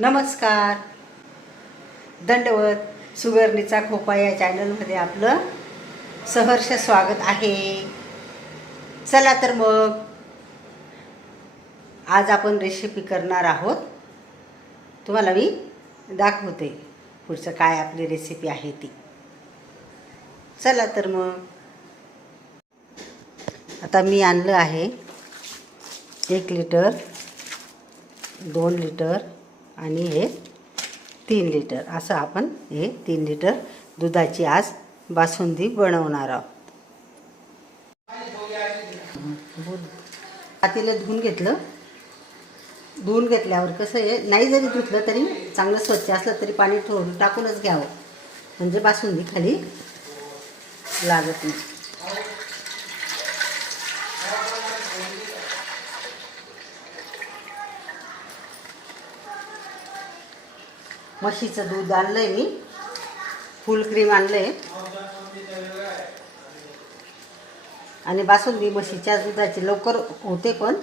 नमस्कार. दंडवत सुवर्णीचा खोपा या चॅनलमध्ये आपलं सहर्ष स्वागत आहे. चला तर मग आज आपण रेसिपी करणार आहोत. तुम्हाला मी दाखवते पुढचं काय आपली रेसिपी आहे ती. चला तर मग. आता मी आणलं आहे एक लिटर दोन लिटर आणि हे तीन लिटर. असं आपण हे तीन लिटर दुधाची आज बासुंदी बनवणार आहोत. पातीला धुवून घेतलं. धुवून घेतल्यावर कसं आहे नाही जरी धुतलं तरी चांगलं स्वच्छ असलं तरी पाणी थोडं टाकूनच घ्यावं. म्हणजे बासुंदी खाली लागत नाही. म्हशीचं दूध आणलं आहे मी. फुल क्रीम आणलं आहे आणि बासुंदी म्हशीच्या दुधाची लवकर होते पण.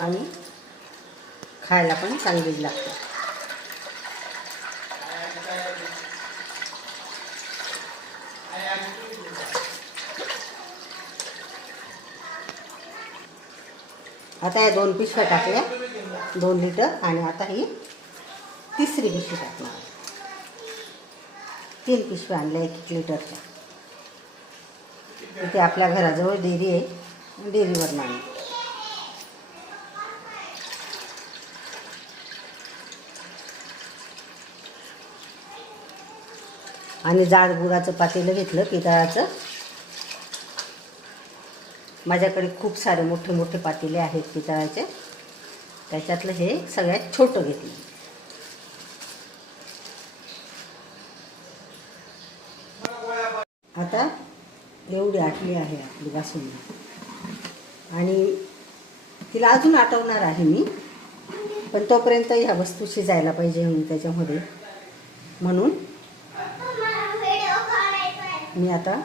आणि खायला पण चांगलीच लागते. आता या दोन पिशव्या टाकल्या. दोन लिटर. आणि आता ही तिसरी पिशवी टाकणार. तीन पिशव्या आणल्या एक एक लिटरच्या. इथे आपल्या घराजवळ डेअरी आहे. डेअरीवर नाही. आणि जाड गुळाचं पातेलं घेतलं पितळाचं. माझ्याकडे खूप सारे मोठे मोठे पातेले आहेत पितळाचे. त्याच्यातलं हे सगळ्यात छोटं घेतलं. आता एवढी आटली आहे आपली बासुंदी आणि तिला अजून आटवणार आहे मी पण तोपर्यंत ह्या वस्तू शिजायला पाहिजे म्हणून त्याच्यामध्ये. म्हणून मी आता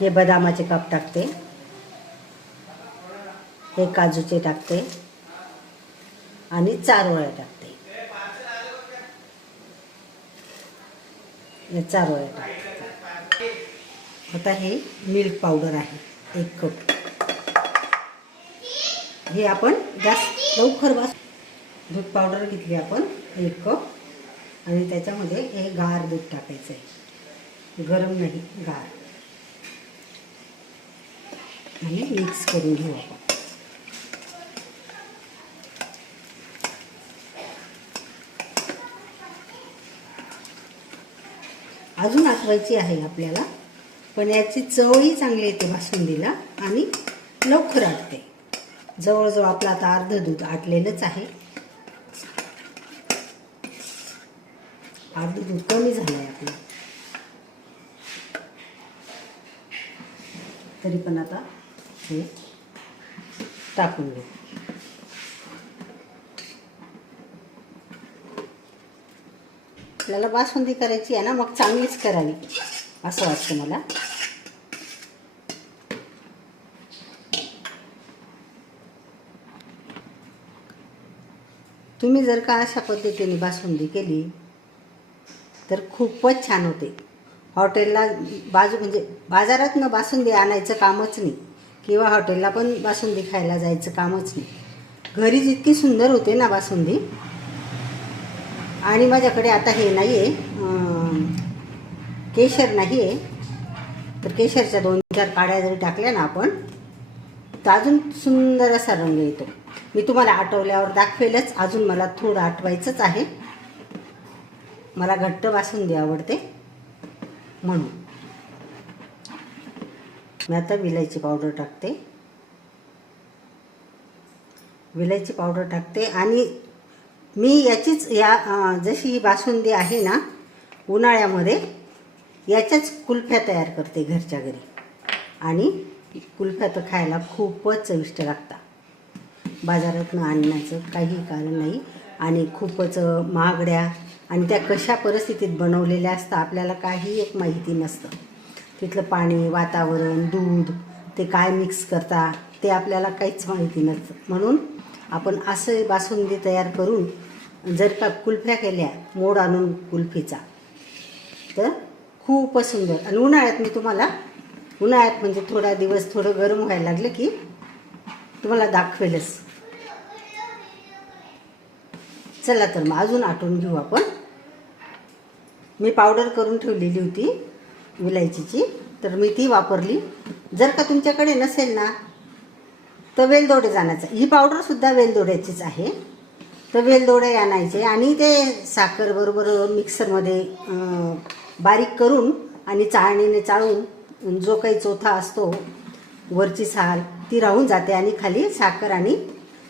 हे बदामाचे काप टाकते. हे काजूचे टाकते. आणि चारोळ्या टाकते. चारोळ्या टाकते. आता हे मिल्क पावडर आहे एक कप. हे आपण जास्त लवकर वास दूध पावडर घेतली आपण एक कप. आणि त्याच्यामध्ये हे गार दूध टाकायचं आहे गरम नाही गार. आणि मिक्स करून घेऊ आपण. अजून आठवायची आहे आपल्याला. पण याची चवही चांगली येते बासुंदीला आणि लवकर आटते. जवळजवळ आपलं आता अर्ध दूध आटलेलंच आहे. अर्ध दूध कमी झालं आहे आपलं. तरी पण आता हे टाकून घेऊ. आपल्याला बासुंदी करायची आहे ना मग चांगलीच करावी असं वाटतं मला. तुम्ही जर का अशा पद्धतीने बासुंदी केली तर खूपच छान होते. हॉटेलला बाजू म्हणजे बाजारातनं बासुंदी आणायचं कामच नाही किंवा हॉटेलला पण बासुंदी खायला जायचं कामच नाही. घरी इतकी सुंदर होते ना बासुंदी आणि माझ्याकडे आता हे नाही आहे केशर नाही आहे तर केशरच्या दोन चार काड्या जरी टाकल्या ना आपण तर अजून सुंदर असा रंग येतो. मी तुम्हाला आठवल्यावर दाखवेलच. अजून मला थोडं आठवायचंच आहे. मला घट्ट बासुंदी आवडते. म्हणून. मी आता विलायची पावडर टाकते. विलायची पावडर टाकते आणि मी याचीच या जशी ही बासुंदी आहे ना उन्हाळ्यामध्ये याच्याच कुल्फ्या तयार करते घरच्या घरी. आणि कुल्फ्या तर खायला खूपच चविष्ट लागतात. बाजारातनं आणण्याचं काही कारण नाही. आणि खूपच महागड्या आणि त्या कशा परिस्थितीत बनवलेल्या असतात आपल्याला काही एक माहिती नसतं. तिथलं पाणी वातावरण दूध ते काय मिक्स करता ते आपल्याला काहीच माहिती नसतं. म्हणून आपण असं बासुंदी तयार करून जर का कुल्फ्या केल्या मोड आणून कुल्फीचा. तर खूपच सुंदर. आणि उन्हाळ्यात मी तुम्हाला उन्हाळ्यात म्हणजे थोडा दिवस थोडं गरम व्हायला लागलं की तुम्हाला दाखवेलच. चला तर मग अजून आठवून घेऊ आपण. मी पावडर करून ठेवलेली होती विलायचीची. तर मी ती वापरली. जर का तुमच्याकडे नसेल ना तर वेलदोडे जाण्याचं. ही पावडरसुद्धा वेलदोड्याचीच आहे. तर वेलदोडे आणायचे आणि ते साखर बरोबर मिक्सरमध्ये बारीक करून आणि चाळणीने चाळून जो काही चोथा असतो वरची साल ती राहून जाते आणि खाली साखर आणि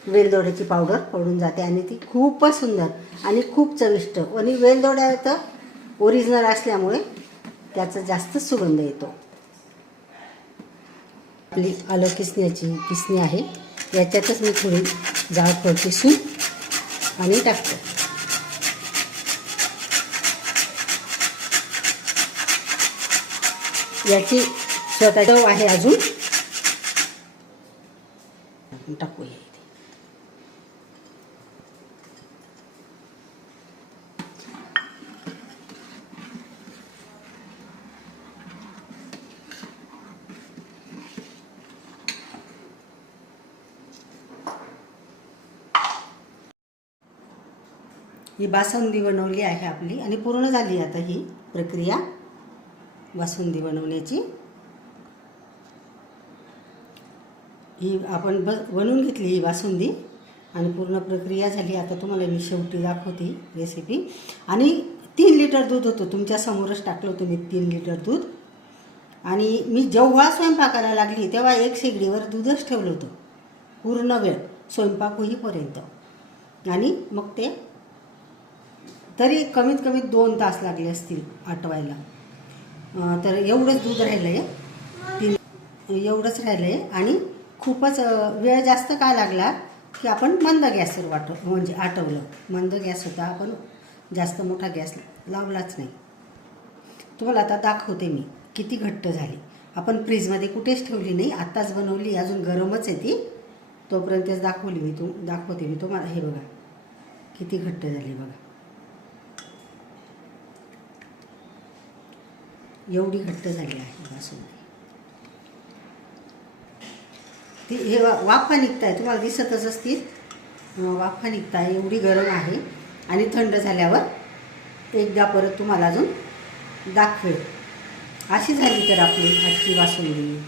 वेलदोड्याची पावडर पडून जाते आणि ती खूपच सुंदर आणि खूप चविष्ट. आणि वेलदोड्या तर ओरिजिनल असल्यामुळे त्याचा जास्त सुगंध येतो. आपली आलं किसण्याची किसणी आहे. याच्यातच मी थोडी जाळफळ किसून आणि टाकतो. याची स्वतः आहे अजून. टाकूया इथे. ही बासुंदी बनवली आहे आपली आणि पूर्ण झाली आता ही प्रक्रिया बासुंदी बनवण्याची. ही आपण ब बनवून घेतली ही बासुंदी आणि पूर्ण प्रक्रिया झाली. आता तुम्हाला मी शेवटी दाखवते रेसिपी आणि तीन लिटर दूध होतं. तुमच्यासमोरच टाकलं होतं मी तीन लिटर दूध. आणि मी जेव्हा स्वयंपाकाला लागली तेव्हा एक शेगडीवर दूधच ठेवलं होतं. पूर्ण वेळ स्वयंपाक होईपर्यंत आणि मग ते तरी कमीत कमी दोन तास लागले असतील आटवायला. तर एवढंच दूध राहिलं आहे तीन एवढंच राहिलं आहे आणि खूपच वेळ जास्त का लागला की आपण मंद गॅसवर वाटव म्हणजे आटवलं. मंद गॅस होता आपण जास्त मोठा गॅस लावलाच नाही. तुम्हाला आता दाखवते मी किती घट्ट झाली. आपण फ्रीजमध्ये कुठेच ठेवली नाही. आत्ताच बनवली अजून गरमच आहे ती. तोपर्यंतच दाखवली मी तू दाखवते मी तुम्हाला हे बघा. किती घट्ट झाली बघा. एवढी घट्ट झाली आहे बासुंदी ती हे वा- वाफा निघताय तुम्हाला दिसतच असतील. अं, वाफा निघताय एवढी गरम आहे. आणि थंड झाल्यावर एकदा परत तुम्हाला अजून दाखवेल. अशी झाली तर आपली आजची बासुंदी